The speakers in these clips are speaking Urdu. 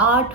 8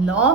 9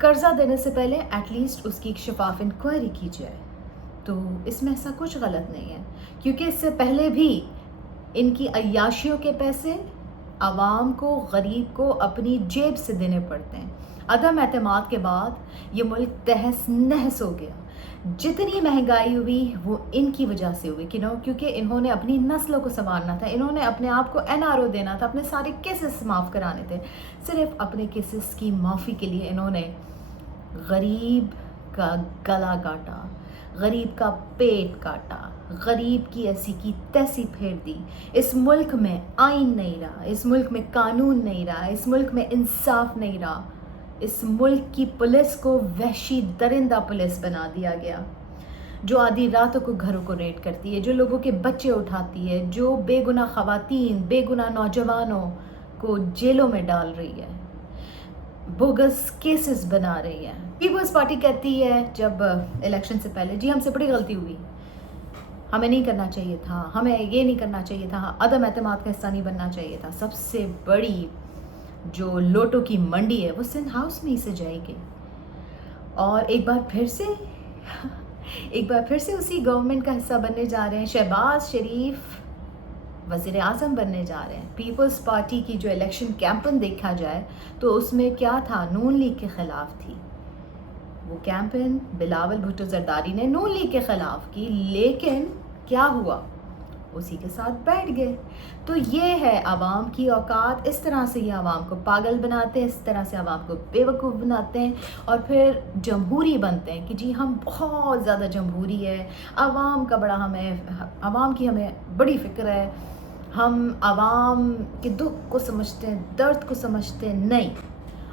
قرضہ دینے سے پہلے ایٹ لیسٹ اس کی ایک شفاف انکوائری کی جائے. تو اس میں ایسا کچھ غلط نہیں ہے، کیونکہ اس سے پہلے بھی ان کی عیاشیوں کے پیسے عوام کو، غریب کو اپنی جیب سے دینے پڑتے ہیں. عدم اعتماد کے بعد یہ ملک تہس نہس ہو گیا. جتنی مہنگائی ہوئی وہ ان کی وجہ سے ہوئی، کیونکہ انہوں نے اپنی نسلوں کو سنوارنا تھا، انہوں نے اپنے آپ کو NRO دینا تھا، اپنے سارے کیسز معاف کرانے تھے. صرف اپنے کیسز کی معافی کے لیے انہوں نے غریب کا گلا کاٹا، غریب کا پیٹ کاٹا، غریب کی ایسی کی تیسی پھیر دی. اس ملک میں آئین نہیں رہا، اس ملک میں قانون نہیں رہا، اس ملک میں انصاف نہیں رہا. اس ملک کی پولیس کو وحشی درندہ پولیس بنا دیا گیا، جو آدھی راتوں کو گھروں کو ریڈ کرتی ہے، جو لوگوں کے بچے اٹھاتی ہے، جو بے گناہ خواتین، بے گناہ نوجوانوں کو جیلوں میں ڈال رہی ہے، بوگس کیسز بنا رہی ہے. پیپلز پارٹی کہتی ہے جب الیکشن سے پہلے، جی ہم سے بڑی غلطی ہوئی، ہمیں نہیں کرنا چاہیے تھا، ہمیں یہ نہیں کرنا چاہیے تھا، عدم اعتماد کا حصہ نہیں بننا چاہیے تھا. سب سے بڑی جو لوٹوں کی منڈی ہے وہ سندھ ہاؤس میں ہی سے جائے گی. اور ایک بار پھر سے اسی گورنمنٹ کا حصہ بننے جا رہے ہیں. شہباز شریف وزیر اعظم بننے جا رہے ہیں. پیپلز پارٹی کی جو الیکشن کیمپین دیکھا جائے تو اس میں کیا تھا؟ نون لیگ کے خلاف تھی. وہ کیمپین بلاول بھٹو زرداری نے نون لیگ کے خلاف کی، لیکن کیا ہوا؟ اسی کے ساتھ بیٹھ گئے. تو یہ ہے عوام کی اوقات. اس طرح سے یہ عوام کو پاگل بناتے ہیں، اس طرح سے عوام کو بیوقوف بناتے ہیں، اور پھر جمہوری بنتے ہیں کہ جی ہم بہت زیادہ جمہوری ہے، عوام کی ہمیں بڑی فکر ہے، ہم عوام کے دکھ کو سمجھتے ہیں، درد کو سمجھتے ہیں. نہیں،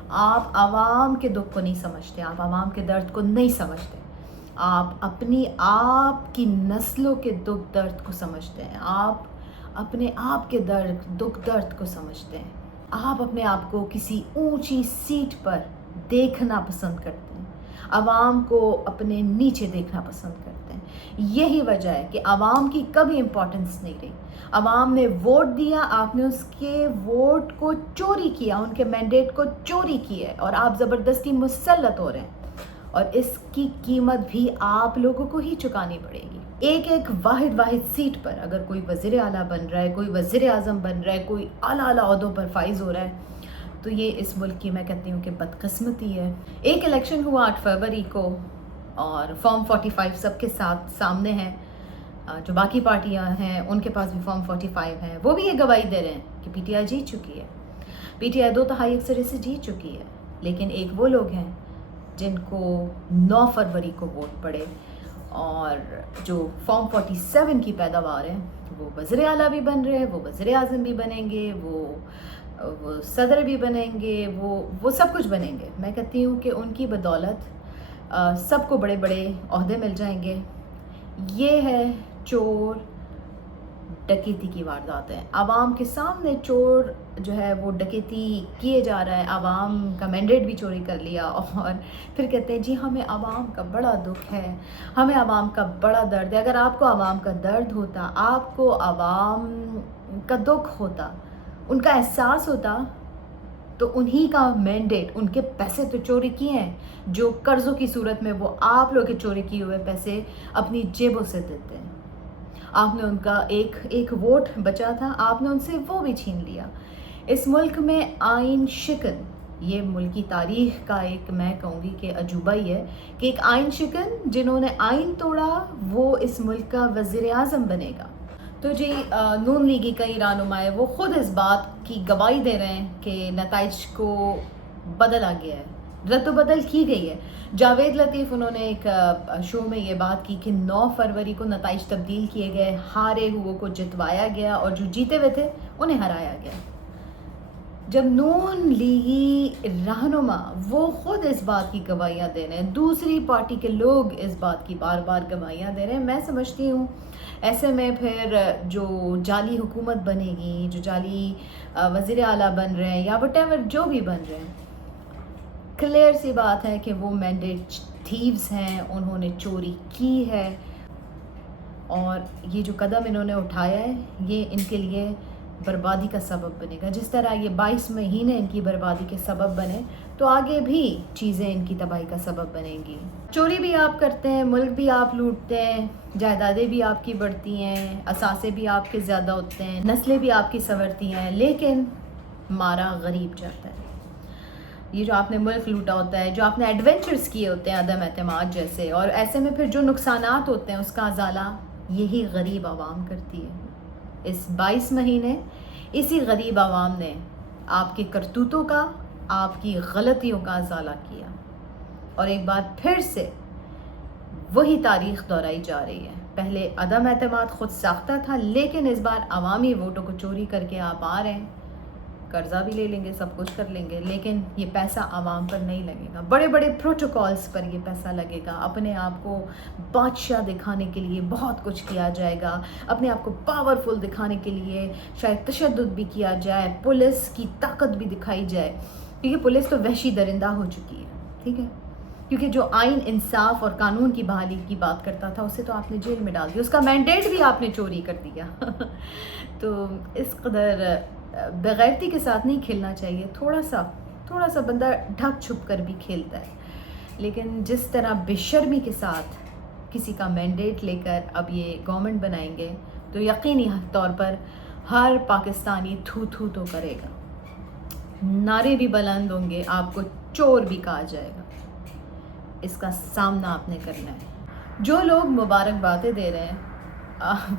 آپ عوام کے دکھ کو نہیں سمجھتے، آپ عوام کے درد کو نہیں سمجھتے. آپ اپنی آپ کی نسلوں کے دکھ درد کو سمجھتے ہیں، آپ اپنے آپ کے دکھ درد کو سمجھتے ہیں. آپ اپنے آپ کو کسی اونچی سیٹ پر دیکھنا پسند کرتے ہیں، عوام کو اپنے نیچے دیکھنا پسند کرتے ہیں. یہی وجہ ہے کہ عوام کی کبھی امپورٹنس نہیں رہی. عوام نے ووٹ دیا، آپ نے اس کے ووٹ کو چوری کیا، ان کے مینڈیٹ کو چوری کیا ہے، اور آپ زبردستی مسلط ہو رہے ہیں، اور اس کی قیمت بھی آپ لوگوں کو ہی چکانی پڑے گی. ایک واحد سیٹ پر اگر کوئی وزیر اعلیٰ بن رہا ہے، کوئی وزیر اعظم بن رہا ہے، کوئی اعلیٰ عہدوں پر فائز ہو رہا ہے، تو یہ اس ملک کی میں کہتی ہوں کہ بدقسمتی ہے. ایک الیکشن ہوا 8 فروری کو، اور فارم 45 سب کے ساتھ سامنے ہیں. جو باقی پارٹیاں ہیں ان کے پاس بھی فارم 45 ہیں، وہ بھی یہ گواہی دے رہے ہیں کہ PTI جیت چکی ہے. PTI 2/3 اکثر سے جیت چکی ہے. لیکن ایک وہ لوگ ہیں جن کو 9 فروری کو ووٹ پڑے، اور جو فارم 47 کی پیداوار ہے وہ وزیر اعلیٰ بھی بن رہے ہیں، وہ وزیر اعظم بھی بنیں گے، وہ صدر بھی بنیں گے، وہ سب کچھ بنیں گے. میں کہتی ہوں کہ ان کی بدولت سب کو بڑے بڑے عہدے مل جائیں گے. یہ ہے چور ڈکیتی کی واردات ہے. عوام کے سامنے چور جو ہے وہ ڈکیتی کیے جا رہا ہے، عوام کا مینڈیٹ بھی چوری کر لیا، اور پھر کہتے ہیں جی ہمیں عوام کا بڑا دکھ ہے، ہمیں عوام کا بڑا درد ہے. اگر آپ کو عوام کا درد ہوتا، آپ کو عوام کا دکھ ہوتا، ان کا احساس ہوتا، تو انہی کا مینڈیٹ، ان کے پیسے تو چوری کیے ہیں، جو قرضوں کی صورت میں وہ آپ لوگ کے چوری کیے ہوئے پیسے اپنی جیبوں سے دیتے ہیں. آپ نے ان کا ایک ووٹ بچا تھا، آپ نے ان سے وہ بھی چھین لیا. اس ملک میں آئین شکن، یہ ملکی تاریخ کا ایک میں کہوں گی کہ عجوبہ ہی ہے کہ ایک آئین شکن جنہوں نے آئین توڑا وہ اس ملک کا وزیر اعظم بنے گا. تو جی نون لیگی کئی رہنمائے وہ خود اس بات کی گواہی دے رہے ہیں کہ نتائج کو بدلا گیا ہے، رد و بدل کی گئی ہے. جاوید لطیف انہوں نے ایک شو میں یہ بات کی کہ 9 فروری کو نتائج تبدیل کیے گئے، ہارے ہوئے کو جتوایا گیا، اور جو جیتے ہوئے تھے انہیں ہرایا گیا. جب نون لیگی رہنما وہ خود اس بات کی گواہیاں دے رہے ہیں، دوسری پارٹی کے لوگ اس بات کی بار بار گواہیاں دے رہے ہیں، میں سمجھتی ہوں ایسے میں پھر جو جعلی حکومت بنے گی، جو جعلی وزیر اعلیٰ بن رہے ہیں یا وٹ ایور جو بھی بن رہے ہیں، کلیئر سی بات ہے کہ وہ مینڈیٹ تھیوز ہیں، انہوں نے چوری کی ہے. اور یہ جو قدم انہوں نے اٹھایا ہے یہ ان کے لیے بربادی کا سبب بنے گا. جس طرح یہ 22 مہینے ان کی بربادی کے سبب بنے تو آگے بھی چیزیں ان کی تباہی کا سبب بنیں گی. چوری بھی آپ کرتے ہیں, ملک بھی آپ لوٹتے ہیں, جائیدادیں بھی آپ کی بڑھتی ہیں, اثاثے بھی آپ کے زیادہ ہوتے ہیں, نسلیں بھی آپ کی سنورتی ہیں, لیکن مارا غریب جاتا ہے. یہ جو آپ نے ملک لوٹا ہوتا ہے, جو آپ نے ایڈونچرز کیے ہوتے ہیں عدم اعتماد جیسے, اور ایسے میں پھر جو نقصانات ہوتے ہیں اس کا ازالہ یہی غریب عوام کرتی ہے. اس 22 مہینے اسی غریب عوام نے آپ کے کرتوتوں کا, آپ کی غلطیوں کا ازالہ کیا, اور ایک بار پھر سے وہی تاریخ دہرائی جا رہی ہے. پہلے عدم اعتماد خود ساختہ تھا, لیکن اس بار عوامی ووٹوں کو چوری کر کے آپ آ رہے ہیں. قرضہ بھی لے لیں گے, سب کچھ کر لیں گے, لیکن یہ پیسہ عوام پر نہیں لگے گا. بڑے بڑے پروٹوکالز پر یہ پیسہ لگے گا. اپنے آپ کو بادشاہ دکھانے کے لیے بہت کچھ کیا جائے گا. اپنے آپ کو پاورفل دکھانے کے لیے شاید تشدد بھی کیا جائے, پولیس کی طاقت بھی دکھائی جائے, کیونکہ پولیس تو وحشی درندہ ہو چکی ہے. ٹھیک ہے, کیونکہ جو آئین, انصاف اور قانون کی بحالی کی بات کرتا تھا اسے تو آپ نے جیل میں ڈال دیا, اس کا مینڈیٹ بھی آپ نے چوری کر دیا. تو اس قدر بغیرتی کے ساتھ نہیں کھیلنا چاہیے. تھوڑا سا بندہ ڈھک چھپ کر بھی کھیلتا ہے, لیکن جس طرح بے شرمی کے ساتھ کسی کا مینڈیٹ لے کر اب یہ گورنمنٹ بنائیں گے تو یقینی طور پر ہر پاکستانی تھو تھو تو کرے گا, نعرے بھی بلند ہوں گے, آپ کو چور بھی کہا جائے گا. اس کا سامنا آپ نے کرنا ہے. جو لوگ مبارکبادیں دے رہے ہیں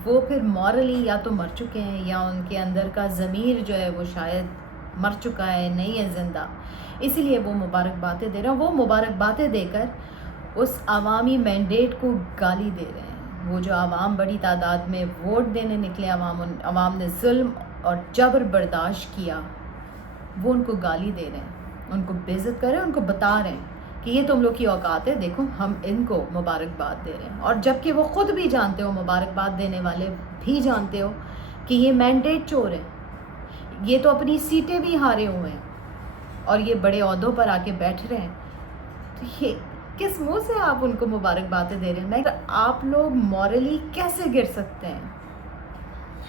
وہ پھر مورلی یا تو مر چکے ہیں, یا ان کے اندر کا ضمیر جو ہے وہ شاید مر چکا ہے, نہیں ہے زندہ, اسی لیے وہ مبارکبادیں دے رہے ہیں. وہ مبارکبادیں دے کر اس عوامی مینڈیٹ کو گالی دے رہے ہیں. وہ جو عوام بڑی تعداد میں ووٹ دینے نکلے, عوام نے ظلم اور جبر برداشت کیا, وہ ان کو گالی دے رہے ہیں, ان کو بے عزت کر رہے ہیں, ان کو بتا رہے ہیں کہ یہ تم لوگ کی اوقات ہے, دیکھو ہم ان کو مبارکباد دے رہے ہیں. اور جبکہ وہ خود بھی جانتے ہو, مبارکباد دینے والے بھی جانتے ہو کہ یہ مینڈیٹ چور ہے, یہ تو اپنی سیٹیں بھی ہارے ہوئے ہیں اور یہ بڑے عہدوں پر آ کے بیٹھ رہے ہیں. تو یہ کس منہ سے آپ ان کو مبارکبادیں دے رہے ہیں؟ آپ لوگ مورلی کیسے گر سکتے ہیں؟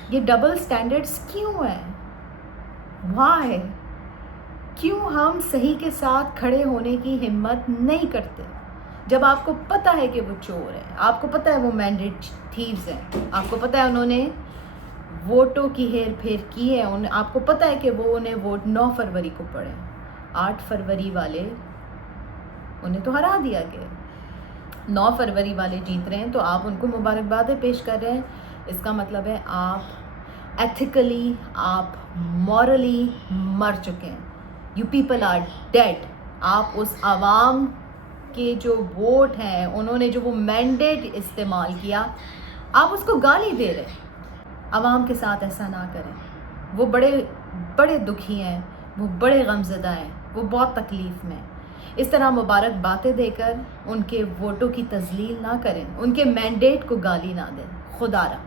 یہ ڈبل سٹینڈرڈز کیوں ہیں؟ وائی؟ کیوں ہم صحیح کے ساتھ کھڑے ہونے کی ہمت نہیں کرتے جب آپ کو پتہ ہے کہ وہ چور ہیں, آپ کو پتہ ہے وہ مینڈیٹ تھیوز ہیں, آپ کو پتہ ہے انہوں نے ووٹوں کی ہیر پھیر کی ہے, آپ کو پتہ ہے کہ وہ انہیں ووٹ 9 فروری کو پڑے, 8 فروری والے انہیں تو ہرا دیا گیا, 9 فروری والے جیت رہے ہیں تو آپ ان کو مبارکبادیں پیش کر رہے ہیں. اس کا مطلب ہے آپ ایتھیکلی, آپ مورلی مر چکے ہیں. You people are dead. آپ اس عوام کے جو ووٹ ہیں, انہوں نے جو وہ مینڈیٹ استعمال کیا, آپ اس کو گالی دے رہے ہیں. عوام کے ساتھ ایسا نہ کریں. وہ بڑے دکھی ہیں, وہ بڑے غمزدہ ہیں, وہ بہت تکلیف میں. اس طرح مبارکبادیں دے کر ان کے ووٹوں کی تذلیل نہ کریں, ان کے مینڈیٹ کو گالی نہ دیں. خدا را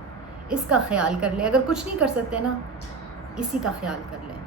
اس کا خیال کر لیں. اگر کچھ نہیں کر سکتے نا, اسی کا خیال کر لیں.